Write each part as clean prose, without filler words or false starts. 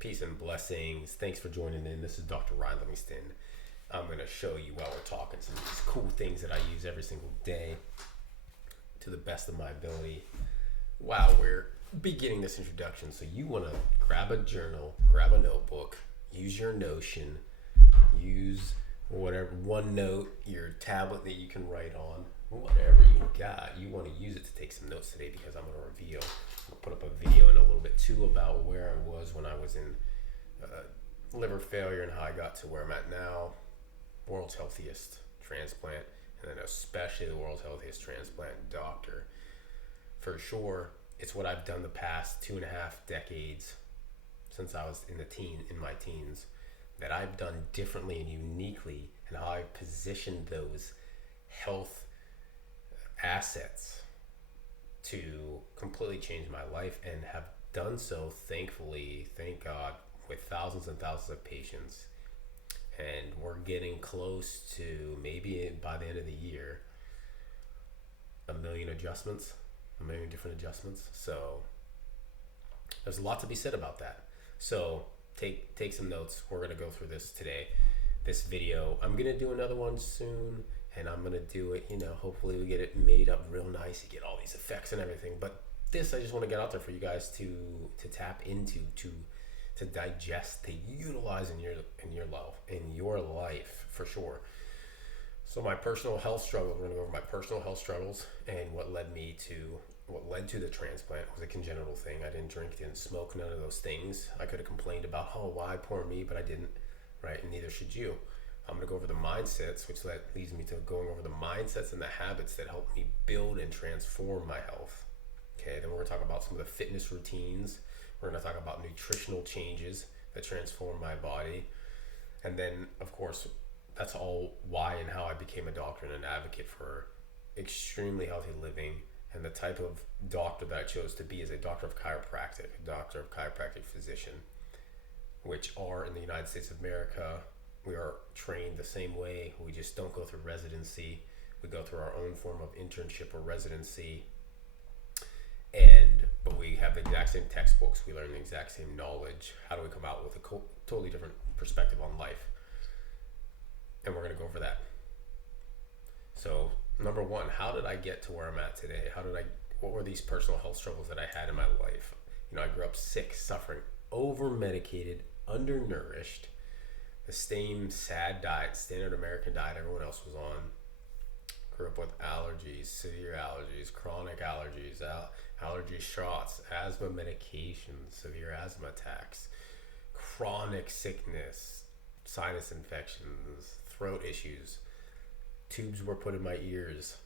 Peace and blessings. Thanks for joining in. This is Dr. Ryan Livingston. I'm going to show you while we're talking some of these cool things that I use every single day to the best of my ability while we're beginning this introduction. So you want to grab a journal, grab a notebook, use your Notion, use whatever OneNote, your tablet that you can write on, whatever you got. You want to use it to take some notes today because I'm going to reveal, I'll put up a video in a little bit too about where I was when I was in liver failure and how I got to where I'm at now. World's healthiest transplant, and then especially the world's healthiest transplant doctor. For sure, it's what I've done the past 2.5 decades since I was in my teens, that I've done differently and uniquely, and how I've positioned those health assets to completely change my life, and have done so, thankfully, thank God, with thousands and thousands of patients. And we're getting close to, maybe by the end of the year, 1 million different adjustments. So there's a lot to be said about that. So take some notes. We're going to go through this today, this video. I'm going to do another one soon, and I'm going to do it, hopefully we get it made up real nice. You get all these effects and everything. But this, I just want to get out there for you guys to tap into, to digest, to utilize in your life for sure. So my personal health struggles, we're going to go over my personal health struggles, and what led to the transplant was a congenital thing. I didn't drink, didn't smoke, none of those things. I could have complained about, why poor me, but I didn't, right? And neither should you. I'm going to go over the mindsets, which leads me to going over the mindsets and the habits that help me build and transform my health. Okay, then we're going to talk about some of the fitness routines. We're going to talk about nutritional changes that transform my body. And then, of course, that's all why and how I became a doctor and an advocate for extremely healthy living, and the type of doctor that I chose to be is a doctor of chiropractic physician, which are in the United States of America. We are trained the same way. We just don't go through residency. We go through our own form of internship or residency. But we have the exact same textbooks. We learn the exact same knowledge. How do we come out with a totally different perspective on life? And we're going to go over that. So, number one, how did I get to where I'm at today? What were these personal health struggles that I had in my life? I grew up sick, suffering, over-medicated, undernourished, the same sad diet, standard American diet everyone else was on. Grew up with allergies, severe allergies, chronic allergies, allergy shots, asthma medications, severe asthma attacks, chronic sickness, sinus infections, throat issues. Tubes were put in my ears.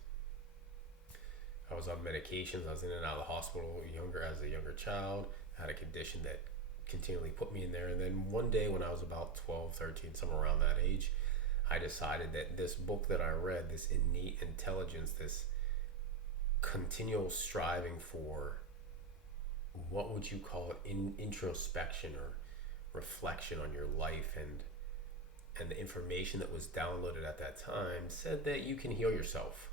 I was on medications. I was in and out of the hospital as a younger child. I had a condition that continually put me in there. And then one day when I was about 12, 13, somewhere around that age, I decided that this book that I read, this innate intelligence, this continual striving for, what would you call it, introspection or reflection on your life, and the information that was downloaded at that time said that you can heal yourself.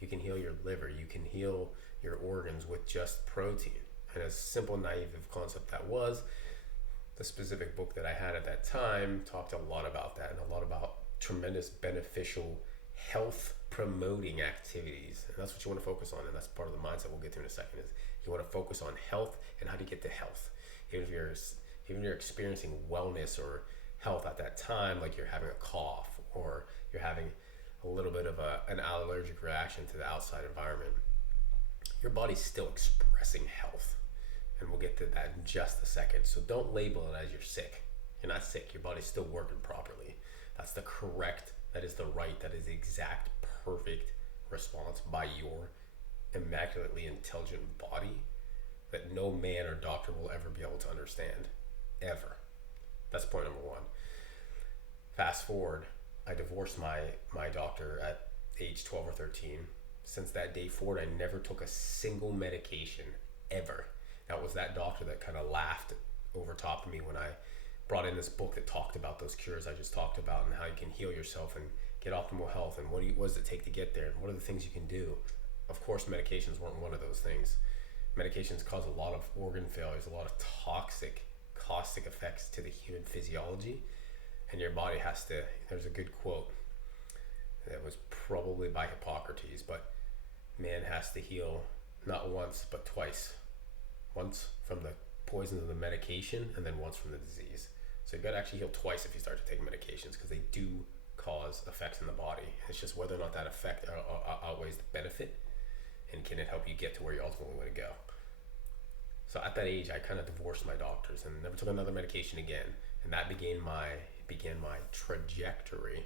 You can heal your liver. You can heal your organs with just protein. And as simple, naive concept that was, the specific book that I had at that time talked a lot about that, and a lot about tremendous beneficial health promoting activities. And that's what you want to focus on, and that's part of the mindset we'll get to in a second. Is you want to focus on health and how to get to health. Even if you're experiencing wellness or health at that time, like you're having a cough or you're having a little bit of an allergic reaction to the outside environment, your body's still expressing health. And we'll get to that in just a second. So don't label it as you're sick. You're not sick. Your body's still working properly. That is the exact perfect response by your immaculately intelligent body that no man or doctor will ever be able to understand. Ever. That's point number one. Fast forward, I divorced my doctor at age 12 or 13. Since that day forward, I never took a single medication, ever. That was that doctor that kind of laughed over top of me when I brought in this book that talked about those cures I just talked about, and how you can heal yourself and get optimal health, and what does it take to get there, and what are the things you can do. Of course, medications weren't one of those things. Medications cause a lot of organ failures, a lot of toxic caustic effects to the human physiology, and your body has to. There's a good quote that was probably by Hippocrates, but man has to heal not once but twice. Once from the poisons of the medication, and then once from the disease. So you've got to actually heal twice if you start to take medications, because they do cause effects in the body. It's just whether or not that effect outweighs the benefit, and can it help you get to where you ultimately want to go. So at that age, I kind of divorced my doctors and never took another medication again, and that began my trajectory,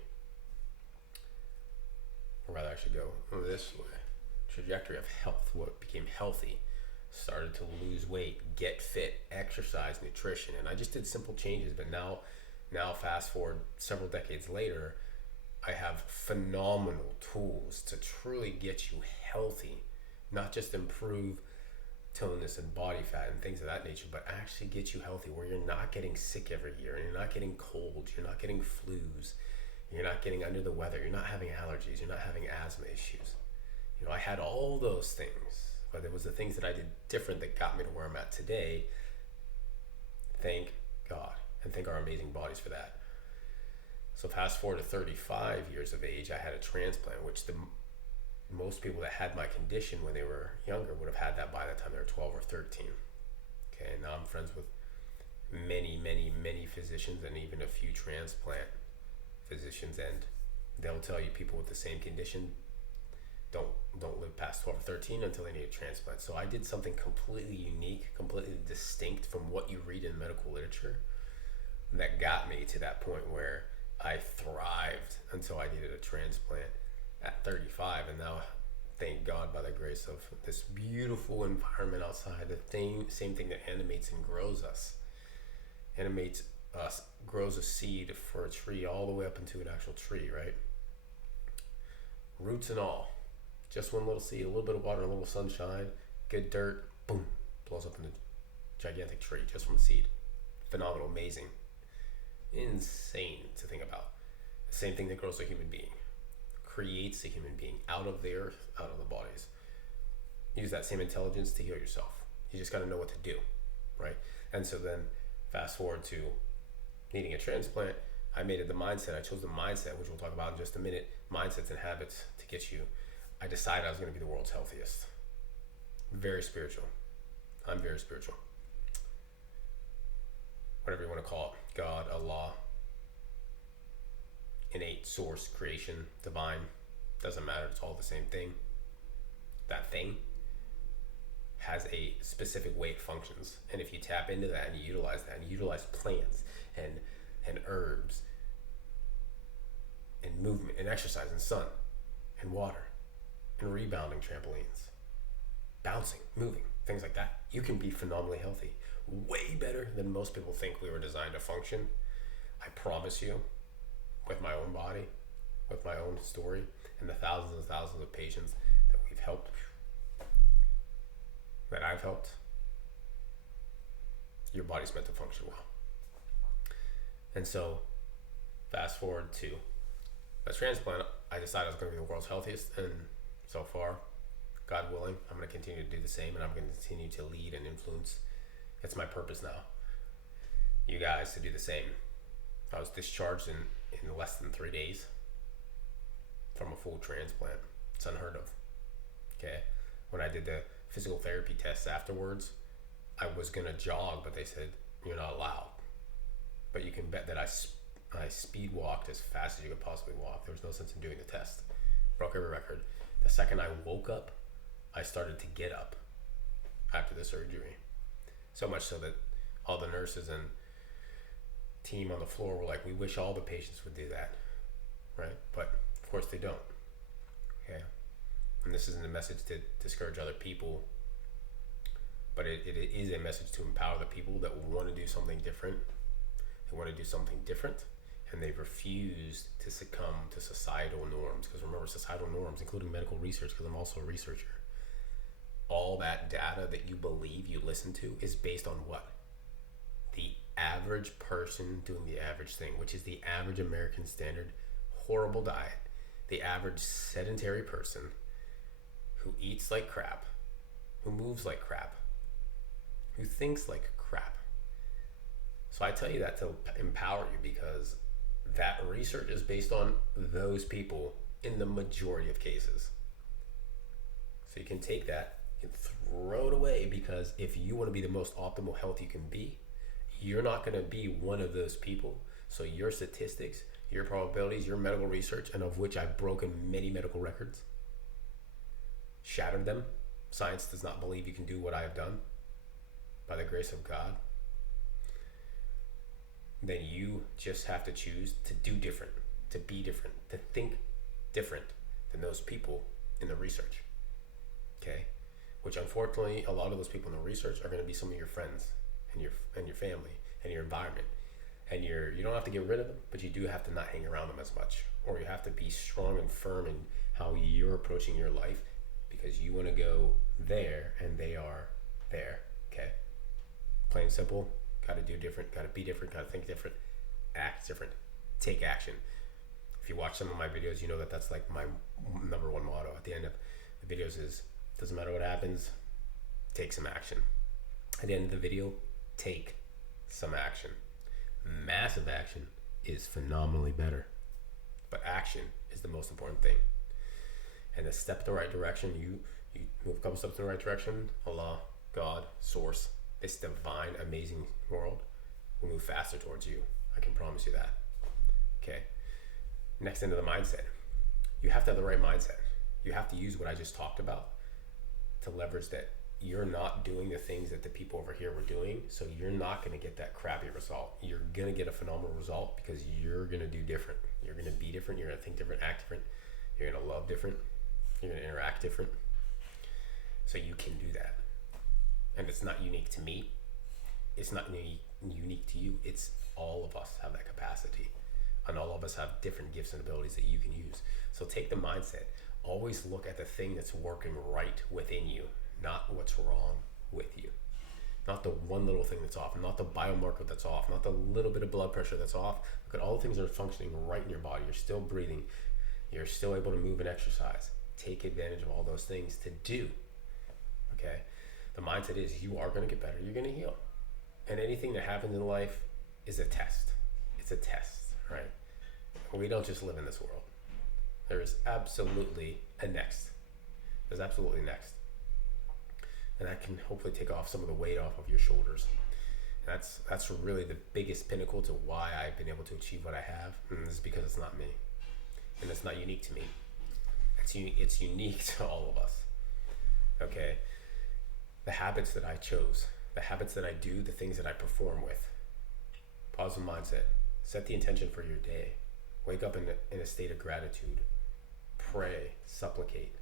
or rather I should go this way, trajectory of health. What became healthy, started to lose weight, get fit, exercise, nutrition, and I just did simple changes. But now fast forward several decades later, I have phenomenal tools to truly get you healthy, not just improve tonus and body fat and things of that nature, but actually get you healthy where you're not getting sick every year, and you're not getting colds, you're not getting flus, you're not getting under the weather, you're not having allergies, you're not having asthma issues. I had all those things, but it was the things that I did different that got me to where I'm at today. Thank God, and thank our amazing bodies for that. So fast forward to 35 years of age, I had a transplant, which most people that had my condition when they were younger would have had that by the time they were 12 or 13. Okay, now I'm friends with many, many, many physicians, and even a few transplant physicians, and they'll tell you people with the same condition don't live past 12 or 13 until they need a transplant. So I did something completely unique, completely distinct from what you read in medical literature, that got me to that point where I thrived until I needed a transplant at 35. And now, thank God, by the grace of this beautiful environment outside, the same thing that animates and grows us, grows a seed for a tree all the way up into an actual tree, right? Roots and all. Just one little seed, a little bit of water, a little sunshine, good dirt, boom, blows up in a gigantic tree just from a seed. Phenomenal, amazing, insane to think about. The same thing that grows a human being, creates a human being out of the earth, out of the bodies. Use that same intelligence to heal yourself. You just got to know what to do, right? And so then fast forward to needing a transplant, I made it the mindset. I chose the mindset, which we'll talk about in just a minute, mindsets and habits to get you. I decided I was going to be the world's healthiest. Very spiritual. I'm very spiritual. Whatever you want to call it. God, Allah, innate source, creation, divine. Doesn't matter. It's all the same thing. That thing has a specific way it functions. And if you tap into that and you utilize that, and you utilize plants and herbs and movement and exercise and sun and water and rebounding trampolines, bouncing, moving, things like that, you can be phenomenally healthy. Way better than most people think we were designed to function. I promise you, with my own body, with my own story, and the thousands and thousands of patients that we've helped, that I've helped, your body's meant to function well. And so, fast forward to a transplant, I decided I was going to be the world's healthiest, and so far, God willing, I'm going to continue to do the same, and I'm going to continue to lead and influence. It's my purpose now, you guys, to do the same. I was discharged in less than 3 days from a full transplant. It's unheard of. Okay, when I did the physical therapy tests afterwards, I was going to jog, but they said, you're not allowed. But you can bet that I speed walked as fast as you could possibly walk. There was no sense in doing the test. Broke every record. The second I woke up, I started to get up after the surgery. So much so that all the nurses and team on the floor were like, we wish all the patients would do that, right? But of course they don't. Okay, and this isn't a message to discourage other people, but it is a message to empower the people that want to do something different. They want to do something different, and they refuse to succumb to societal norms. Because remember, societal norms, including medical research, because I'm also a researcher, all that data that you believe you listen to is based on what? The average person doing the average thing, which is the average American standard horrible diet, the average sedentary person who eats like crap, who moves like crap, who thinks like crap, So I tell you that to empower you, because that research is based on those people in the majority of cases. So you can take that and throw it away, because if you want to be the most optimal health you can be, you're not going to be one of those people. So your statistics, your probabilities, your medical research, and of which I've broken many medical records, shattered them. Science does not believe you can do what I have done by the grace of God. Then you just have to choose to do different, to be different, to think different than those people in the research. Okay? Which unfortunately, a lot of those people in the research are going to be some of your friends and your family and your environment. And you don't have to get rid of them, but you do have to not hang around them as much. Or you have to be strong and firm in how you're approaching your life, because you want to go there and they are there. Okay? Plain and simple. Got to do different, got to be different, got to think different, act different, take action. If you watch some of my videos, you know that that's like my number one motto at the end of the videos is, doesn't matter what happens, take some action. At the end of the video, take some action. Massive action is phenomenally better, but action is the most important thing. And a step in the right direction, you move a couple steps in the right direction, Allah, God, source, this divine, amazing world will move faster towards you. I can promise you that. Okay. Next, into the mindset. You have to have the right mindset. You have to use what I just talked about to leverage that you're not doing the things that the people over here were doing, so you're not going to get that crappy result. You're going to get a phenomenal result because you're going to do different. You're going to be different. You're going to think different, act different. You're going to love different. You're going to interact different. So you can do that. And it's not unique to me. It's not unique to you. It's all of us have that capacity. And all of us have different gifts and abilities that you can use. So take the mindset. Always look at the thing that's working right within you, not what's wrong with you. Not the one little thing that's off, not the biomarker that's off, not the little bit of blood pressure that's off. Look at all the things that are functioning right in your body. You're still breathing. You're still able to move and exercise. Take advantage of all those things to do. Okay? The mindset is you are going to get better. You're going to heal. And anything that happens in life is a test. It's a test, right? We don't just live in this world. There is absolutely a next. There's absolutely next. And that can hopefully take off some of the weight off of your shoulders. And that's really the biggest pinnacle to why I've been able to achieve what I have. And it's because it's not me. And it's not unique to me. It's unique to all of us. Okay? The habits that I chose, the habits that I do, the things that I perform with. Positive mindset. Set the intention for your day. Wake up in a state of gratitude. Pray, supplicate,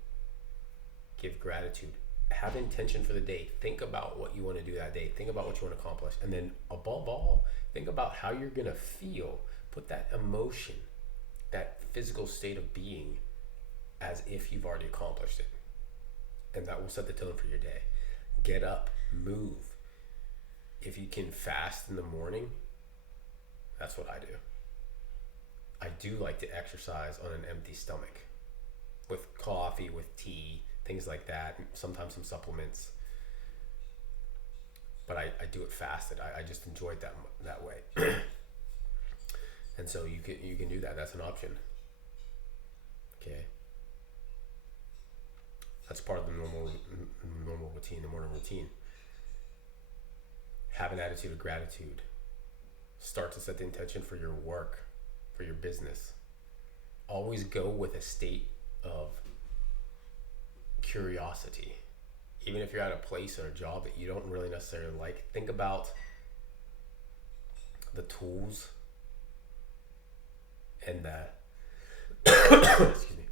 give gratitude. Have intention for the day. Think about what you want to do that day. Think about what you want to accomplish. And then above all, think about how you're going to feel. Put that emotion, that physical state of being, as if you've already accomplished it. And that will set the tone for your day. Get up, move. If you can fast in the morning, that's what I do. I do like to exercise on an empty stomach with coffee, with tea, things like that. Sometimes some supplements. But I do it fasted. I just enjoy it that way. And so you can do that. That's an option. Okay. That's part of the normal routine, the morning routine. Have an attitude of gratitude. Start to set the intention for your work, for your business. Always go with a state of curiosity. Even if you're at a place or a job that you don't really necessarily like, think about the tools and excuse me,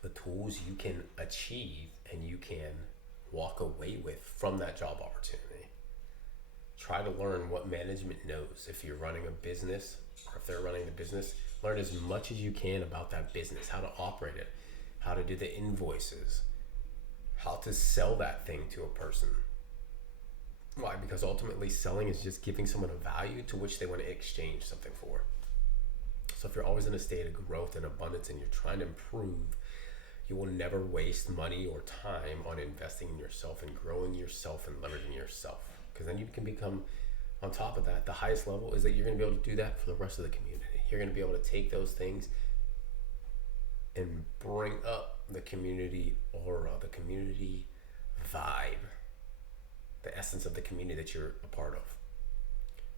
the tools you can achieve and you can walk away with from that job opportunity. Try to learn what management knows. If you're running a business or if they're running the business, learn as much as you can about that business, how to operate it, how to do the invoices, how to sell that thing to a person. Why? Because ultimately selling is just giving someone a value to which they want to exchange something for. So if you're always in a state of growth and abundance and you're trying to improve, you will never waste money or time on investing in yourself and growing yourself and leveraging yourself. Because then you can become On top of that, the highest level is that you're going to be able to do that for the rest of the community. You're going to be able to take those things and bring up the community aura, the community vibe, the essence of the community that you're a part of.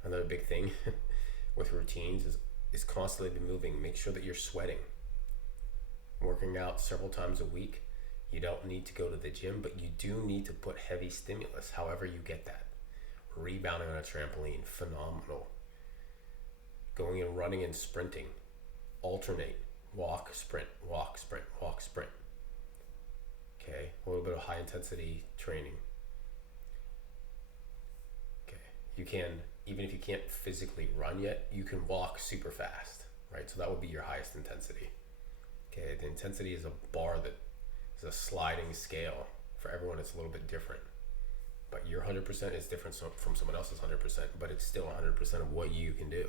Another big thing with routines is constantly be moving. Make sure that you're sweating. Working out several times a week. You don't need to go to the gym, but you do need to put heavy stimulus, however you get that. Rebounding on a trampoline, phenomenal. Going and running and sprinting. Alternate. Walk, sprint, walk, sprint, walk, sprint. Okay, a little bit of high intensity training. Okay, you can, even if you can't physically run yet, you can walk super fast, right? So that would be your highest intensity. Okay, the intensity is a bar that is a sliding scale. For everyone, it's a little bit different. But your 100% is different from someone else's 100%, but it's still 100% of what you can do.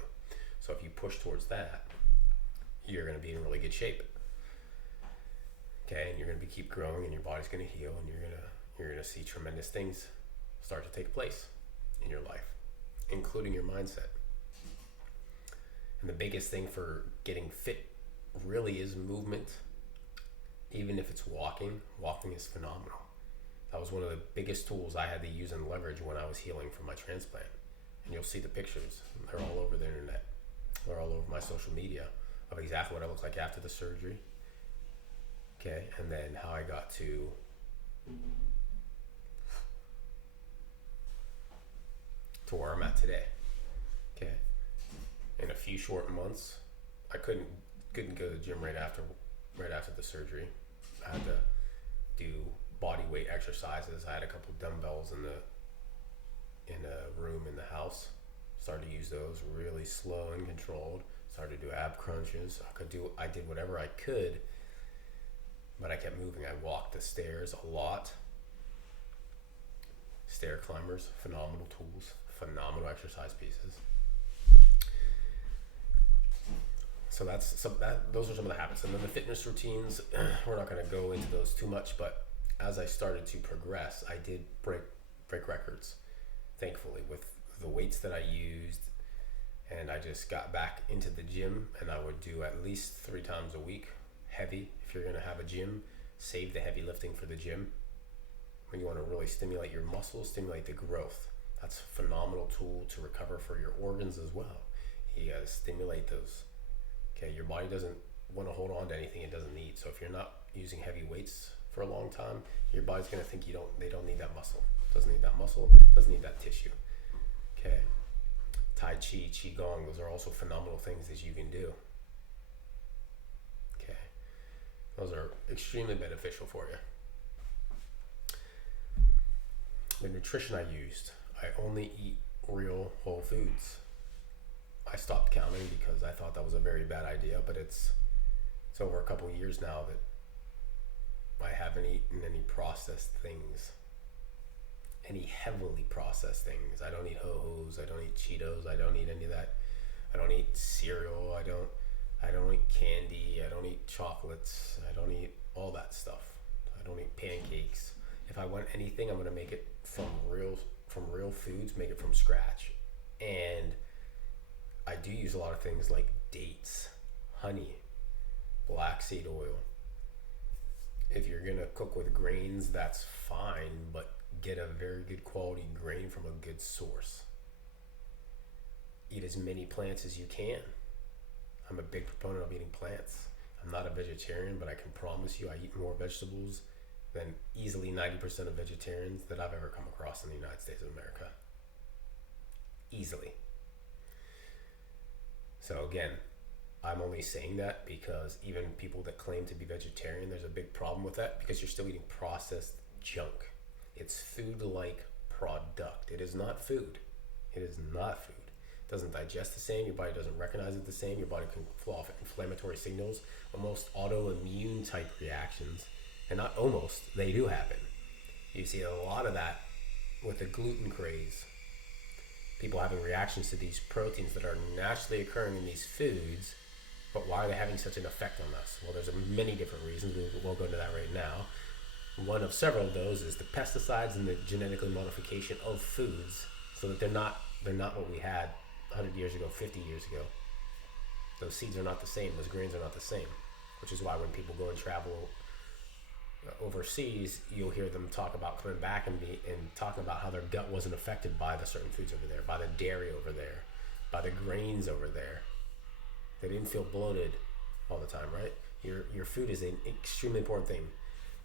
So if you push towards that, you're going to be in really good shape. Okay, and you're going to keep growing, and your body's going to heal, and you're going to see tremendous things start to take place in your life, including your mindset. And the biggest thing for getting fit really is movement. Even if it's walking is phenomenal. That was one of the biggest tools I had to use and leverage when I was healing from my transplant. And you'll see the pictures. They're all over the internet. They're all over my social media of exactly what I looked like after the surgery. Okay, and then how I got to where I'm at today. Okay, in a few short months, I couldn't go to the gym right after the surgery. I had to do body weight exercises. I had a couple dumbbells in a room in the house. Started to use those really slow and controlled. Started to do ab crunches. I did whatever I could, but I kept moving. I walked the stairs a lot. Stair climbers, phenomenal tools, phenomenal exercise pieces. So those are some of the habits. And then the fitness routines, we're not going to go into those too much, but as I started to progress, I did break records, thankfully, with the weights that I used. And I just got back into the gym, and I would do at least 3 times a week, heavy. If you're going to have a gym, save the heavy lifting for the gym. When you want to really stimulate your muscles, stimulate the growth. That's a phenomenal tool to recover for your organs as well. You got to stimulate those. Okay, your body doesn't want to hold on to anything it doesn't need. So if you're not using heavy weights for a long time, your body's going to think they don't need that muscle. Doesn't need that muscle, doesn't need that tissue. Okay. Tai Chi, Qigong, those are also phenomenal things that you can do. Okay. Those are extremely beneficial for you. The nutrition I used, I only eat real whole foods. I stopped counting because I thought that was a very bad idea, but it's over a couple of years now that I haven't eaten any processed things. Any heavily processed things. I don't eat Ho-Hos, I don't eat Cheetos, I don't eat any of that. I don't eat cereal, I don't eat candy, I don't eat chocolates, I don't eat all that stuff. I don't eat pancakes. If I want anything, I'm gonna make it from real foods, make it from scratch. And I do use a lot of things like dates, honey, black seed oil. If you're gonna cook with grains, that's fine, but get a very good quality grain from a good source. Eat as many plants as you can. I'm a big proponent of eating plants. I'm not a vegetarian, but I can promise you I eat more vegetables than easily 90% of vegetarians that I've ever come across in the United States of America. Easily. So again, I'm only saying that because even people that claim to be vegetarian, there's a big problem with that because you're still eating processed junk. It's food-like product. It is not food. It is not food. It doesn't digest the same. Your body doesn't recognize it the same. Your body can flow off inflammatory signals, almost autoimmune type reactions. And not almost, they do happen. You see a lot of that with the gluten craze. People having reactions to these proteins that are naturally occurring in these foods, but why are they having such an effect on us? Well, there's many different reasons. We'll go into that right now. One of several of those is the pesticides and the genetically modification of foods so that they're not they're not what we had 100 years ago, 50 years ago. Those seeds are not the same. Those grains are not the same, which is why when people go and travel overseas, you'll hear them talk about coming back and talking about how their gut wasn't affected by the certain foods over there, by the dairy over there, by the grains over there. They didn't feel bloated all the time, right? Your food is an extremely important thing.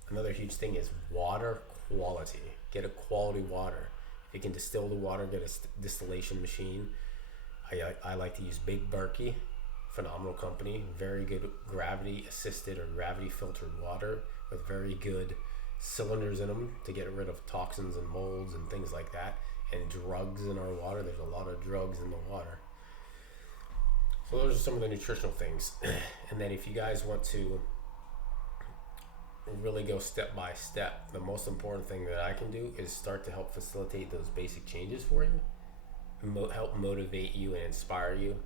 Another huge thing is water quality. Get a quality water. If you can distill the water, get a distillation machine. I like to use Big Berkey, phenomenal company, very good gravity assisted or gravity filtered water with very good cylinders in them to get rid of toxins and molds and things like that, and drugs in our water. There's a lot of drugs in the water. So those are some of the nutritional things. And then if you guys want to really go step by step, the most important thing that I can do is start to help facilitate those basic changes for you, help motivate you and inspire you,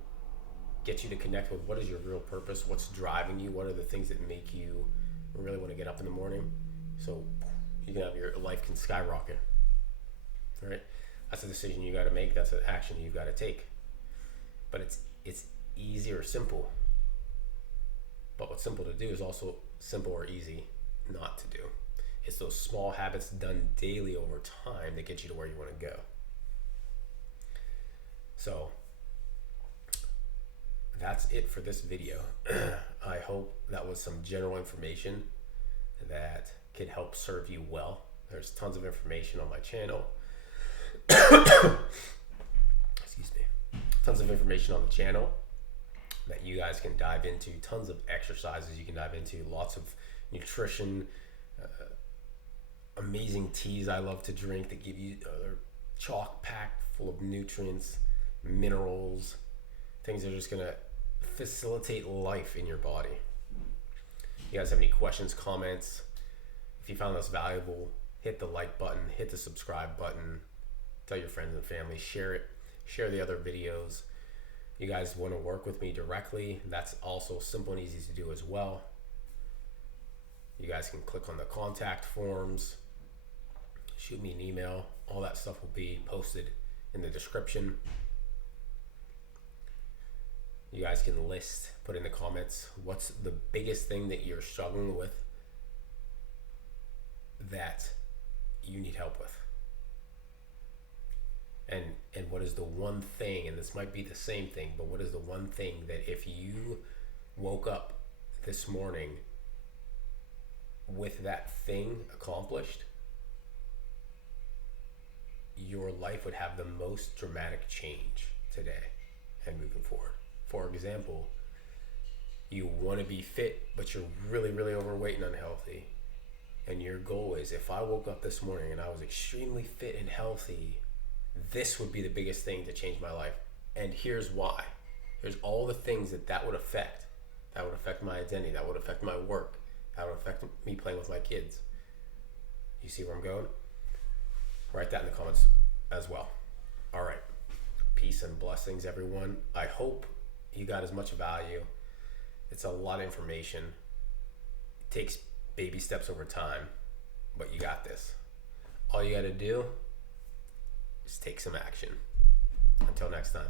get you to connect with what is your real purpose, what's driving you, what are the things that make you really want to get up in the morning, so you can have your life can skyrocket. All right, that's a decision you got to make. That's an action you've got to take. But it's easy or simple. But what's simple to do is also simple or easy not to do. It's those small habits done daily over time that get you to where you want to go. So that's it for this video. I hope that was some general information that could help serve you well. There's tons of information on my channel. Excuse me. Tons of information on the channel that you guys can dive into. Tons of exercises you can dive into. Lots of nutrition. Amazing teas I love to drink that give you, they're chock packed full of nutrients, minerals, things that are just going to facilitate life in your body. You guys have any questions, comments? If you found this valuable, hit the like button, hit the subscribe button, tell your friends and family, share it, share the other videos. You guys want to work with me directly, that's also simple and easy to do as well. You guys can click on the contact forms, shoot me an email. All that stuff will be posted in the description. You guys can put in the comments, what's the biggest thing that you're struggling with that you need help with? And what is the one thing, and this might be the same thing, but what is the one thing that if you woke up this morning with that thing accomplished, your life would have the most dramatic change today and moving forward? For example, you want to be fit, but you're really, really overweight and unhealthy. And your goal is, if I woke up this morning and I was extremely fit and healthy, this would be the biggest thing to change my life. And here's why. Here's all the things that would affect. That would affect my identity. That would affect my work. That would affect me playing with my kids. You see where I'm going? Write that in the comments as well. All right. Peace and blessings, everyone. I hope you got as much value. It's a lot of information. It takes baby steps over time, but you got this. All you got to do is take some action. Until next time.